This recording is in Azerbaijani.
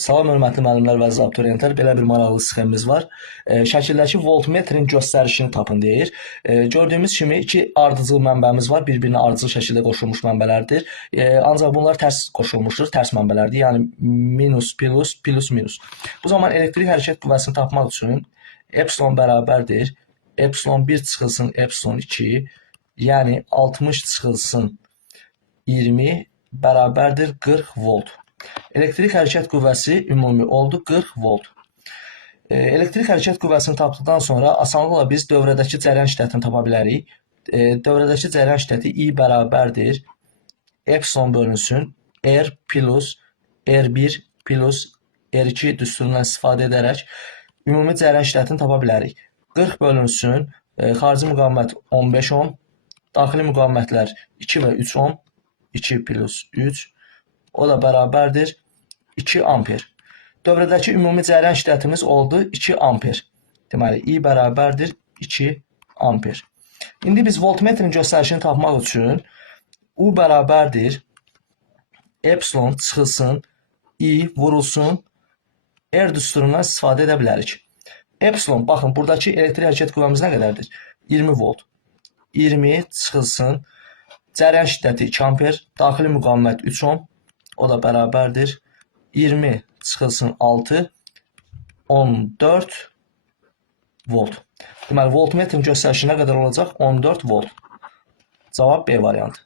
Salam hörmətli müəllimlər və əziz abituriyentlər, belə bir maraqlı sxemimiz var. Şəkildəki voltmetrin göstərişini tapın deyir. Gördüyümüz kimi iki ardıcıl mənbəmiz var, bir-birinə ardıcıl şəkildə qoşulmuş mənbələrdir. Ancaq bunlar tərs qoşulmuşdur, tərs mənbələrdir. Yəni minus, plus, plus, minus. Bu zaman elektrik hərəkət qüvvəsini tapmaq üçün epsilon bərabərdir. Epsilon 1 çıxılsın epsilon 2, yəni 60 çıxılsın 20 bərabərdir 40 volt. Elektrik hərəkət qüvvəsi ümumi oldu 40 volt. Elektrik hərəkət qüvvəsini tapdıqdan sonra asanlıqla biz dövrədəki cərəyan şiddətini tapa bilərik. Dövrədəki cərəyan şiddəti I bərabərdir epsilon bölünsün R plus R1 plus R2 düsturundan istifadə edərək ümumi cərəyan şiddətini tapa bilərik. 40 bölünsün xarici müqavimət 15 ohm, daxili müqavimətlər 2 və 3 ohm, 2 plus 3, o da bərabərdir 2 amper. Dövrədəki ümumi cərəyan şiddətimiz oldu 2 amper. Deməli, I bərabərdir 2 amper. İndi biz voltmetrin göstərişini tapmaq üçün U bərabərdir epsilon çıxılsın I vurulsun R düsturundan istifadə edə bilərik. Epsilon, baxın, buradakı elektrik hərəkət qüvvəmiz nə qədərdir? 20 volt. 20 çıxılsın cərəyan şiddəti 2 amper, daxili müqavimət 3 ohm, o da bərabərdir 20 çıxılsın 6, 14 volt. Deməli, voltmetrin göstərişi nə qədər olacaq? 14 volt. Cavab B variantı.